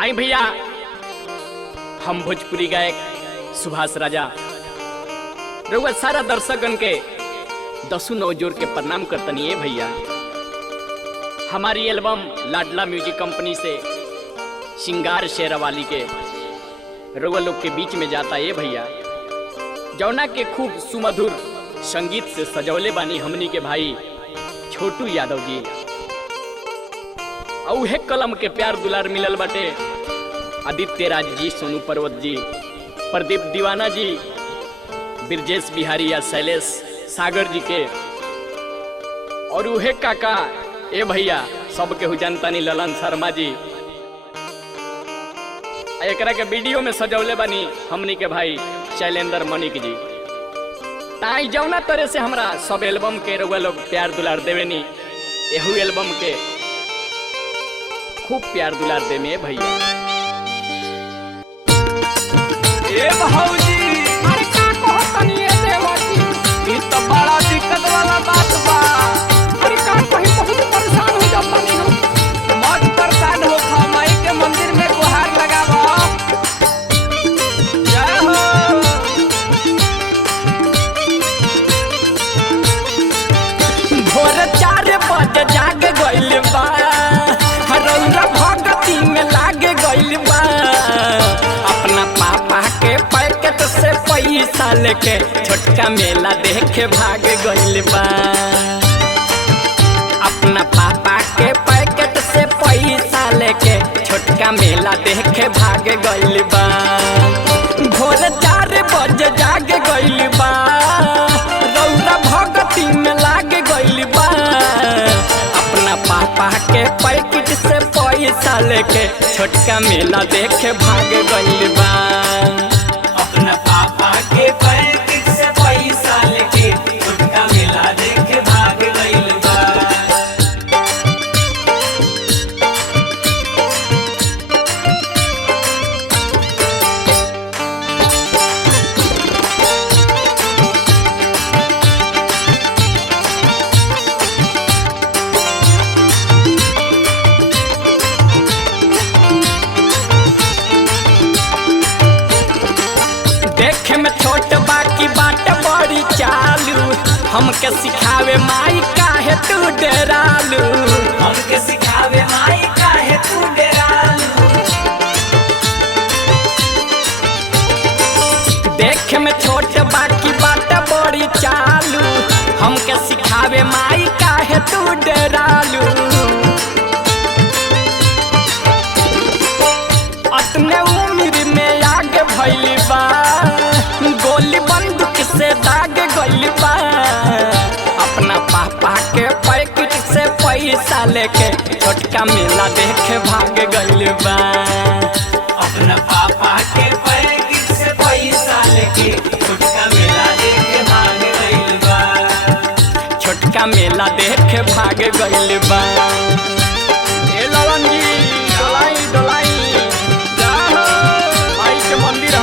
आई भैया, हम भोजपुरी गायक सुभाष राजा रउआ सारा दर्शकगण के दसू नौ जोर के प्रणाम करतनी है भैया। हमारी एल्बम लाडला म्यूजिक कंपनी से सिंगार शेरावाली के रउआ लोग के बीच में जाता है भैया, जौना के खूब सुमधुर संगीत से सजौले बानी हमनी के भाई छोटू यादव जी। औहे कलम के प्यार दुलार मिलल बाटे आदित्य राज जी, सोनू पर्वत जी, प्रदीप दीवाना जी, ब्रजेश बिहारी या शैलेश सागर जी के, और उहे काका ए भैया सबके हुजनतानी ललन शर्मा जी। एकरा के वीडियो में सजौले बानी हमनी के भाई शैलेंद्र मणिक जी। ताई जौना तरह से हमरा सब एल्बम के रउआ लोग प्यार दुलार देवेनी, एहू एल्बम के खूब प्यार दुलार दे में भैया। ए भौजी, अरे का कहतनी ए देवती, ई तो बड़ा दिक्कत वाला बात बा। अरे का कहीं बहुत परेशान हो जातानी हम। मत परेशान हो, माई के मंदिर में गुहार लगावा। जय हो। भोर 4 बजे जाग गइल बा, रउरा भगती में लाग गइल बा। अपना पापा के पैकेट से पैसा लेके छोटका मेला देखे भाग गइल बा। अपना पापा के पैकेट से पैसा लेके छोटका मेला देखे भाग गइल बा। भोर 4 बजे जाग गइल बा, रउरा भगती में लाग गइल बा। अपना पापा के पैकेट से पैसा लेके छोटका मेला देखे भाग गइल बा। अपना पापा के पैकेट से पैसा लेके छोटका मेला देखे भाग गइल बा। देखे में छोट बाकी बाट बड़ी चालू, हमके सिखावे माई काहे तू डरालू। हमके सिखावे माई काहे तू डरालू। देखे में छोट बाकी बाट बड़ी चालू, हमके सिखावे माई काहे तू डरालू। अपने उम्र में आगे भइल बा, गोली बंदूक से दाग गइल बा। अपना पापा के पैकेट से पैसा लेके छोटका मेला देखे भाग गइल बा। अपना पापा के पैकेट से पैसा लेके छोटका मेला देखे भाग गइल बा। छोटका मेला देखे भाग गइल बा। ए ललन जी, डोलाई डोलाई जाहो, माई के मंदिर ह।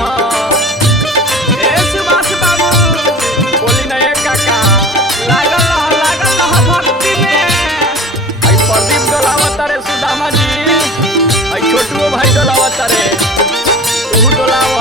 ए सुभाष बाबू, बोली ना ए काका, लागल रह भक्ति में। आई प्रदीप डोलावत रे सुदामा जी, आई छोटू भाई डोलावत रे, तू डोलाव।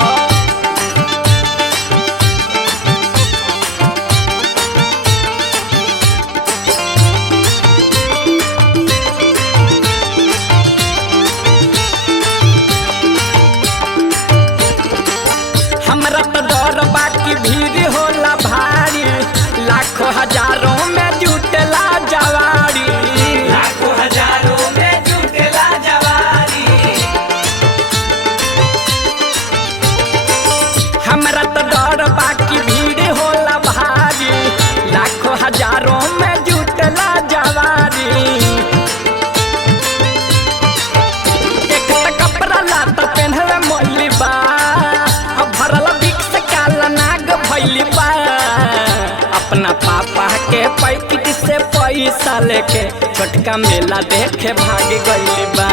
हमरा तो डर बाकी भीड़ होला भारी, लाखों हजारों में जुटेला जवारी। लाखों हजारों में जुटेला जवारी। हमरा तो डर बाकी भीड़ होला भारी, लाखों हजारों में जुटेला जवारी। एक त कपड़ा लात पहनले मोली बा, अब भरल बिक्स काला नाग भइल बा। अपना पापा के पैकेट से पैसा लेके छोटका मेला देखे भाग गइल बा।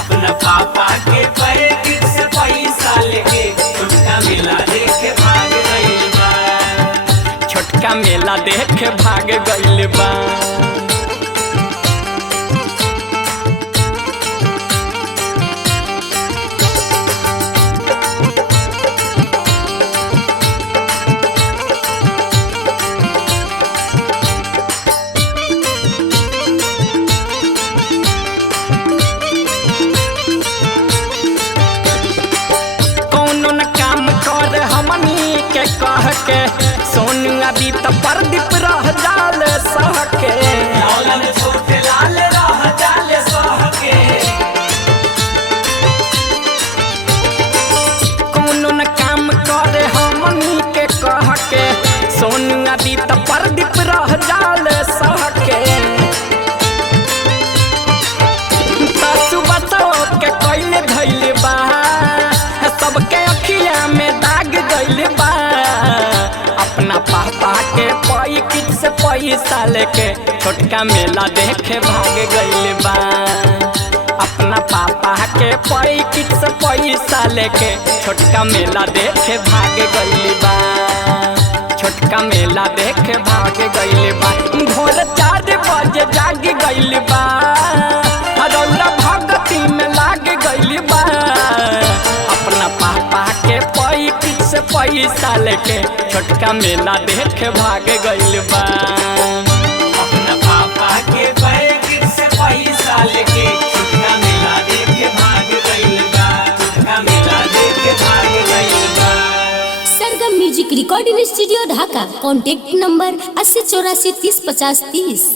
अपना पापा के पैकेट से पैसा लेके छोटका मेला देखे भाग गइल बा। छोटका मेला देखे भाग गइल बा। के सोनू अभी तो प्रदीप रह जाल सह के लालन छोटे लाल रह जाले सह के कौनो न काम करे हमनी के कह के सोनू अभी तो प्रदीप रह जाल सह के के कैले धैले बा सबके अखिया में दाग गइल बा अपना पापा के पैकेट से पैसा लेके छोटका मेला देखे भाग गइल बा अपना पापा के पैकेट से पैसा लेके छोटका मेला देखे भाग गइल बा छोटका मेला देखे भाग गइल बा भोर 4 बजे जाग गइल बा रौरा भगती में लाग गइल बा अपना पापा के पैकेट से पैसा लेके छोटका मेला देखे भाग गइल बा अपना पापा के पैकेट से पैसा लेके छोटका मेला देखे भाग गइल बा छोटका मेला देखे भाग गइल बा। Sargam music recording studio Dhaka. Contact number 8084 30 50 30।